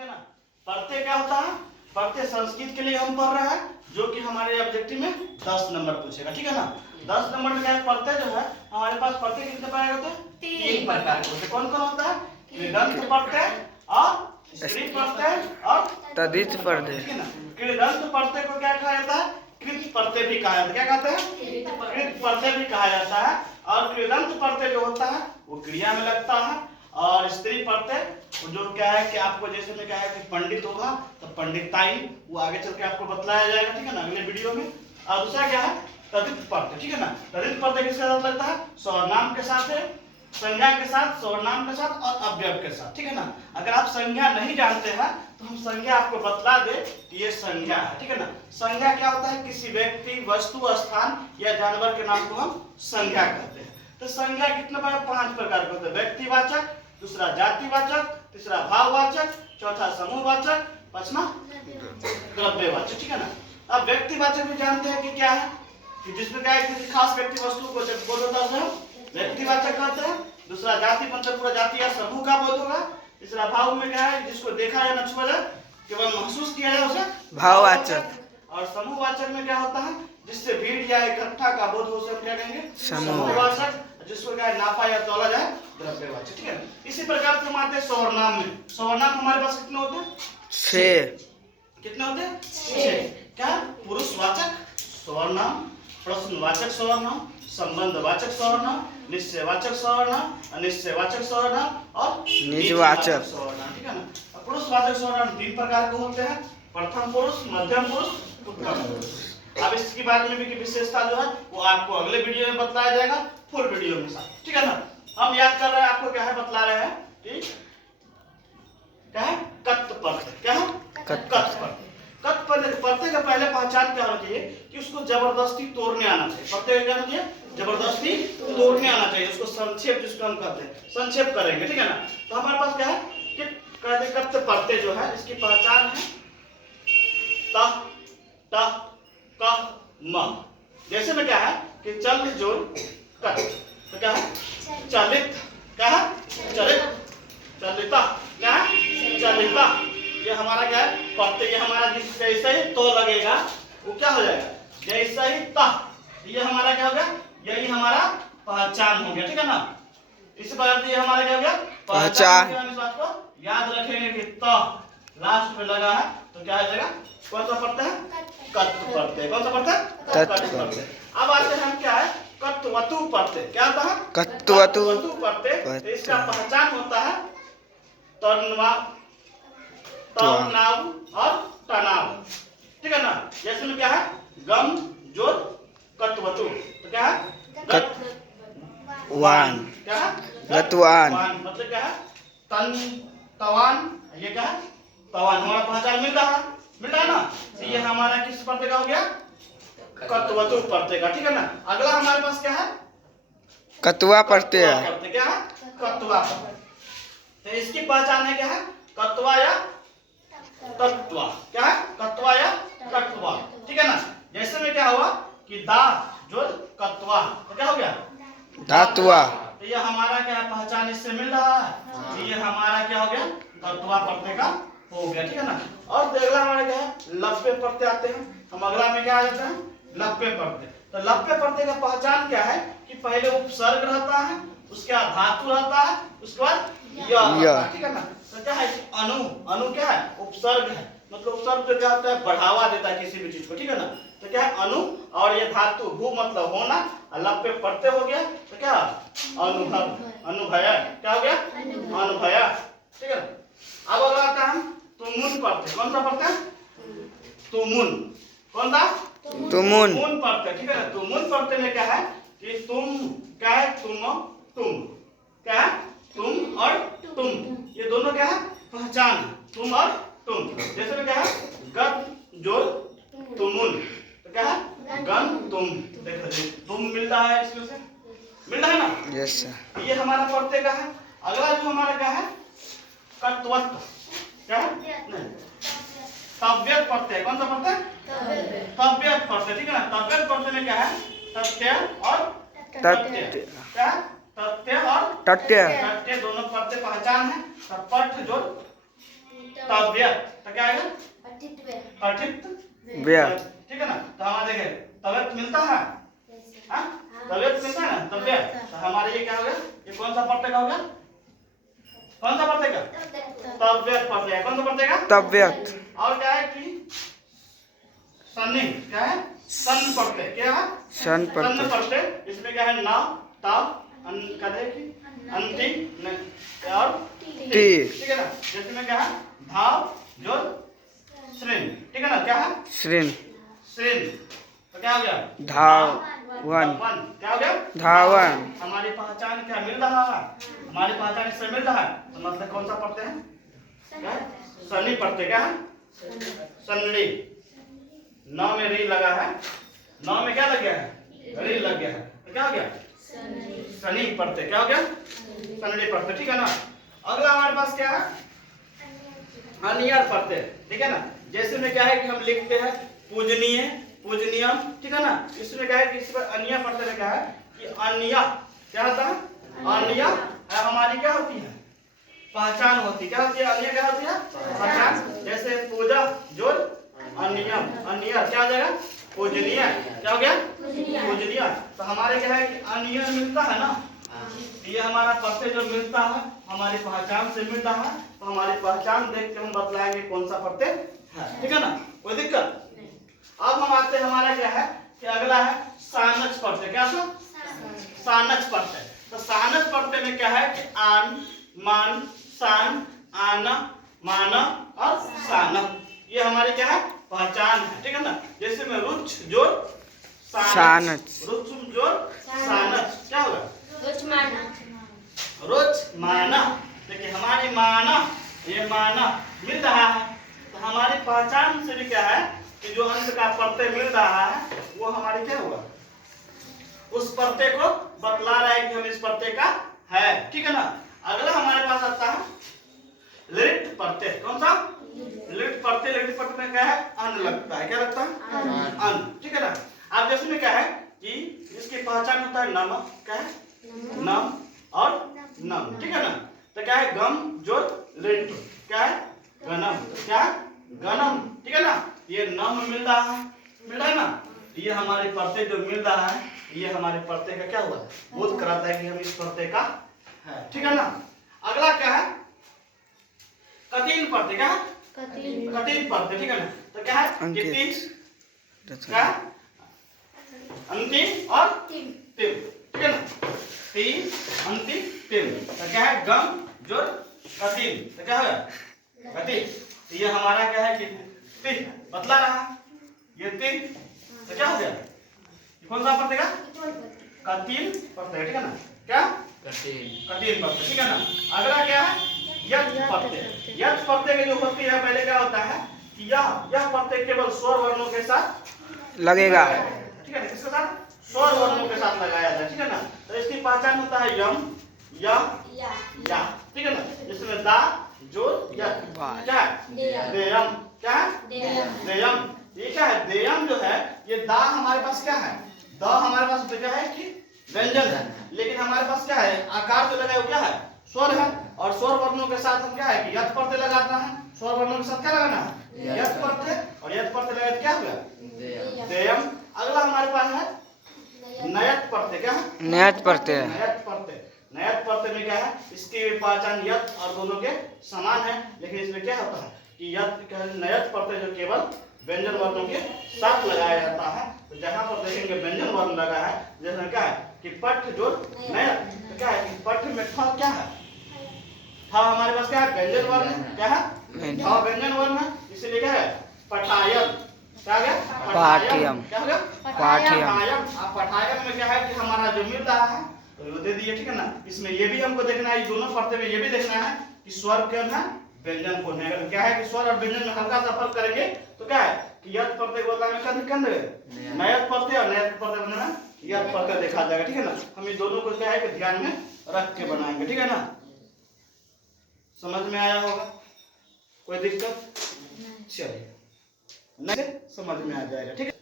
है ना। प्रत्यय क्या होता है? प्रत्यय संस्कृत के लिए हम पढ़ रहे हैं, जो कि हमारे ऑब्जेक्टिव में 10 नंबर पूछेगा, ठीक है ना। 10 नंबर में क्या है, प्रत्यय जो है हमारे पास प्रत्यय कितने प्रकार होते हैं? 3 प्रकार के होते हैं। कौन कौन होता है? कृदंत प्रत्यय और स्त्री प्रत्यय और तद्धित प्रत्यय, ठीक है ना। कृदंत प्रत्यय को क्या कहा जाता है? कृत प्रत्यय भी कहा जाता है। क्या कहते हैं? कृत प्रत्यय भी कहा जाता है। और कृदंत प्रत्यय जो होता है वो क्रिया में लगता है। और स्त्री प्रत्यय जो क्या है कि आपको जैसे में क्या है कि पंडित होगा तो पंडिताई, वो आगे चल के आपको बतलाया जाएगा, ठीक है ना, अगले वीडियो में। और दूसरा क्या है? तद्धित प्रत्यय, ठीक है ना। तद्धित प्रत्यय किसके साथ लगता है? सर्वनाम के साथ है, संज्ञा के साथ, सर्वनाम के साथ और अव्यय के साथ, ठीक है ना। अगर आप संज्ञा नहीं जानते हैं तो हम संज्ञा आपको बतला दे कि ये संज्ञा है, ठीक है ना। संज्ञा क्या होता है? किसी व्यक्ति, वस्तु, स्थान या जानवर के नाम को हम संज्ञा कहते हैं। तो संज्ञा कितने 5 प्रकार के होते हैं। व्यक्तिवाचक, दूसरा जातिवाचक, तीसरा भाववाचक, चौथा समूहवाचक, पांचवा द्रव्यवाचक, ठीक है ना। अब व्यक्तिवाचक भी जानते हैं कि क्या है, कि जिसमें क्या है किसी खास व्यक्ति वस्तु को जब बोल होता है व्यक्तिवाचक कहते हैं। दूसरा जाति मतलब पूरा जाति या समूह का बोध होगा। तीसरा भाव में क्या है? जिसको देखा या न छुआ जाए, केवल महसूस किया जाए, उसे भाववाचक। और समूहवाचक में क्या होता है? जिससे भीड़ या इकट्ठा का बोध हो, उसे हम क्या कहेंगे? समूहवाचक। जिसको क्या है नापा या तोला जाए, द्रव्यवाचक, ठीक है। इसी प्रकार से हम आते हैं सर्वनाम में। सर्वनाम हमारे पास कितने होते हैं? 6। कितने होते हैं? 6। क्या? पुरुषवाचक सर्वनाम, प्रश्नवाचक सर्वनाम, संबंधवाचक सर्वनाम, निश्चयवाचक सर्वनाम, अनिश्चयवाचक सर्वनाम और निजवाचक सर्वनाम, ठीक है ना। पुरुषवाचक सर्वनाम 3 प्रकार के होते हैं। प्रथम पुरुष, मध्यम पुरुष, उत्तम पुरुष। अब इसके बारे में भी विशेषता जो है वो आपको अगले वीडियो में बताया जाएगा, फुल वीडियो के साथ, ठीक है ना। हम याद कर रहे हैं, आपको क्या है बतला रहे हैं, ठीक क्या है? कत्व प्रत्यय। क्या है? कत्व प्रत्यय। कत्व प्रत्यय का पहले पहचान क्या होना चाहिए कि उसको जबरदस्ती तोड़ने आना चाहिए। प्रत्यय क्या होना चाहिए? जबरदस्ती तोड़ने आना चाहिए। उसको संक्षेप जिसको हम कहते हैं, संक्षेप करेंगे, ठीक है ना। तो हमारे पास क्या है कि कहते हैं कत्व प्रत्यय जो है इसकी पहचान है त, त, क, म। जैसे में क्या है कि चल जोड़ कत, तो क्या है? चलित। क्या है? चलित, चलिता। क्या है? चलिता। ये हमारा क्या है? प्रत्यय। ये हमारा जिस जैसे ही तो लगेगा वो क्या हो जाएगा? जैसे ही ता, ये हमारा क्या हो गया? यही हमारा पहचान हो गया, ठीक है ना। इस प्रकार से ये हमारा क्या हो गया? पहचान। इस बात को याद रखेंगे कि त लास्ट में लगा है तो क्या हो जाएगा? कौन सा प्रत्यय है? कत्व प्रत्यय। कौन सा प्रत्यय? कत्व प्रत्यय। अब आते हैं हम क्या है? कत्वतु प्रत्यय। क्या होता है? कत्वतु प्रत्यय। तो इसका पहचान होता है तन्वा, तनाव और तनाव, ठीक है ना। जैसे में क्या है? गम जोड़ कत्वतु, तो क्या है? वान। क्या है? गतवान। मतलब क्या है? तन, तवान। ये क्या है? तवान। हमारा पहचान मिल रहा है ना। तो ये हमारा किस प्रत्यय का हो गया? कत्वतु प्रत्यय का, ठीक है ना। अगला हमारे पास क्या है? कत्वा प्रत्यय। क्या है? कत्वा। तो इसकी पहचान है क्या है? कत्वा या तत्वा। क्या है? कत्वा या तत्वा, ठीक है ना। जैसे में क्या हुआ कि दा जो कत्वा, तो क्या हो गया? धातुआ। तो ये हमारा क्या है? पहचान इससे मिल रहा है। तो ये हमारा क्या हो गया? कत्वा प्रत्यय का हो गया, ठीक है ना। और अगला हमारा क्या है? लप्य प्रत्यय आते हैं। हम अगला में क्या आ जाते हैं? लप्य प्रत्यय। तो लप्य प्रत्यय का पहचान क्या है कि पहले उपसर्ग रहता है, उसके बाद धातु रहता है, उसके बाद य, ठीक है ना। तो क्या है? अनु, अनु क्या है? उपसर्ग है। मतलब उपसर्ग तो क्या होता है? बढ़ावा देता है किसी भी चीज को, ठीक है ना। तो क्या है? अनु और ये धातु, भू मतलब होना, और लप्य प्रत्यय हो गया तो क्या? अनुभव, अनुभया। क्या हो गया? अनुभया, ठीक है ना। अब अगला आता है तुमुन प्रत्यय। कौन सा प्रत्यय? तुमुन। कौन सा? तुमुन। तुमुन प्रत्यय, ठीक है ना। तुमुन प्रत्यय में क्या है कि तुम, क्या है? तुम, क्या है? तुम और तुम, ये दोनों क्या है? पहचान है, तुम और तुम। जैसे में क्या है? गत जोड़ तुमुन, तो क्या है? गन तुम। देखो तुम मिल रहा है, इसमें से मिल रहा है ना। Yes sir. ये हमारा प्रत्यय का है। अगला जो हमारा क्या है? कत्वत्व। क्या है? नहीं, तव्यत प्रत्यय। कौन सा प्रत्यय? तव्यत प्रत्यय, ठीक है ना। तव्यत प्रत्यय में क्या है? तथ्य और तथ्य। क्या है? तथ्य और तथ्य। तथ्य दोनों प्रत्यय पहचान है। पठ जोड़ तव्यत, तो क्या आएगा? पठित व्यत। ठीक है ना। तो हमारे देखे तव्यत मिलता है, हाँ तव्यत मिलता है ना, तव्यत। तो हमारे ये क्या हो गया? ये कौन सा प्रत्यय का हो गया? कौन सा प्रत्यय का? तव्यत प्रत्यय। कौन सा प्रत्यय का? तव्यत। और क्या है कि सन्नि, क्या है? सन प्रत्यय। क्या है? सन सन प्रत्यय। प्रत्यय। इसमें क्या है? न, ता, कहते हैं कि अंति और टी, ठीक है ना। जिसमें क्या है? धाव, जोर, श्रेण, ठीक है ना। क्या है? श्रेण। श्रेण। तो क्या हो गया? धावन। क्या हो गया? धावन। हमारी पहचान क्या मिल रहा है? हमारी पहचान इससे मिल रहा है, तो मतलब कौन सा प्रत्यय है? क्या? सन्नि प्रत्यय। क्या है? सन्नि। न में री लगा है, न में क्या लग गया है? री लग गया है, तो क्या हो गया? सन्नि प्रत्यय। क्या हो गया? सन्नि प्रत्यय, ठीक है ना। अगला हमारे पास क्या है? अनियर प्रत्यय, ठीक है ना। जैसे में क्या है कि हम लिखते हैं पूजनीय, पूजनीयम, ठीक है ना। इसमें क्या है कि इस पर अन्य प्रत्यय में क्या है कि अन्य क्या होता है? अन्य हमारी क्या होती है? पहचान होती है। क्या होती है? अन्य क्या होती है? पहचान। जैसे पूजा जोर अनियम, अन्य क्या हो जाएगा? पूजनीय। क्या हो गया? पूजनीय। तो हमारे क्या है कि अन्य मिलता है ना, ये हमारा प्रत्यय जो मिलता है हमारी पहचान से मिलता है, तो हमारी पहचान देख के हम बतलाएंगे कौन सा प्रत्यय है, ठीक है ना। कोई दिक्कत? अब हम आते हैं, हमारा क्या है कि अगला है सानच प्रत्यय। क्या था? सानच प्रत्यय। तो सानच प्रत्यय में क्या है कि आन, मान, सान, आना, माना और सान, ये हमारी क्या है? पहचान है, ठीक है ना। जैसे में रुच जोर सानच, रुच जोर सानच, क्या होगा? रोज माना। देखिए हमारी माना, ये माना मिल रहा है, तो हमारी पहचान से भी क्या है कि जो अंत का प्रत्यय मिल रहा है वो हमारी क्या हुआ? उस प्रत्यय को बतला रहा है कि हम इस प्रत्यय का है, ठीक है ना। अगला हमारे पास आता है लिट प्रत्यय। कौन सा? लिट प्रत्यय। लिट प्रत्यय में क्या है? अन लगता है। क्या लगता है? अन, ठीक है ना। अब जैसे में क्या है कि इसकी पहचान होता है नम, क्या है? नम और नम, ठीक है ना। तो क्या है? गम जोर लिट, क्या है? गनम, क्या है? गनम, ठीक है ना। ये नम मिल रहा है, मिल रहा है ना। ये हमारे प्रत्यय जो मिल रहा है, ये हमारे प्रत्यय का क्या हुआ? बोध कराता है कि हम इस प्रत्यय का है, ठीक है ना। अगला क्या है? कठिन प्रत्यय। क्या है? कठिन प्रत्यय, ठीक है ना। तो क्या है? कि तीन, क्या है? अंतिम और तिम, ठीक है ना। तीन, अंतिम, तिम। तो क्या है? गम जोर कठिन, तो क्या होगा? कठिन। तो ये हमारा क्या है कि तिन बतला रहा है, ये तिन, तो क्या हो गया? कौन सा प्रत्यय का? कठिन प्रत्यय, ठीक है ना। क्या? कठिन प्रत्यय, ठीक है ना। अगला क्या है? यत् प्रत्यय। यत् प्रत्यय के जो होती है पहले क्या होता है कि यह प्रत्यय केवल स्वर वर्णों के साथ लगेगा, ठीक है ना। किसके साथ? स्वर वर्णों के साथ लगाया जाता है, ठीक है ना। तो इसकी पहचान होता है यम, या, ठीक है ना। इसमें दा जोर या, क्या है? देयम, क्या है? देयम। ये क्या है? देयम जो है ये दा हमारे पास क्या है? द हमारे पास क्या है कि व्यंजन है, लेकिन हमारे पास क्या है? आकार जो लगा है वो क्या है? स्वर है। और स्वर वर्णों के साथ हम क्या है कि यत् प्रत्यय लगाना है। स्वर वर्णों के साथ क्या लगाना है? यत् प्रत्यय। और यत् प्रत्यय लगाए तो क्या होगा? देयम। अगला हमारे पास है नयत प्रत्यय। क्या है? नयत प्रत्यय। नयत प्रत्यय। नयत प्रत्यय में क्या है? इसकी पहचान यत् और दोनों के समान है, लेकिन इसमें क्या होता है कि यत् नयत प्रत्यय जो केवल व्यंजन वर्णों के साथ लगाया जाता है। तो जहां पर देखेंगे व्यंजन वर्ण लगा है, जैसे क्या है कि पठ जोर नयत, तो क्या है कि पठ में ठ क्या है? ठ हमारे पास क्या है? व्यंजन वर्ण, क्या है? ठ व्यंजन वर्ण है, इसलिए क्या है? पठायम, क्या हो गया? पाठ्यम। क्या हो गया? पाठ्यम। अब पठायम में क्या है कि हमारा जो मिल रहा है तो वो दे दिए, ठीक है ना। इसमें ये भी हमको देखना है, दोनों प्रत्यय में ये भी देखना है कि स्वर क्या है, व्यंजन को है। अगर क्या है कि स्वर और व्यंजन में हल्का सा फर्क करेंगे तो क्या है कि यत् प्रत्यय को बताने का निकल देगा, नयत प्रत्यय और नयत प्रत्यय बनाना यत् प्रत्यय देखा जाएगा, ठीक है ना। हम इन दोनों को क्या है कि ध्यान में रख के बनाएंगे, ठीक है ना। समझ में आया होगा? कोई दिक्कत? चलिए नहीं समझ में आ जाएगा, ठीक है।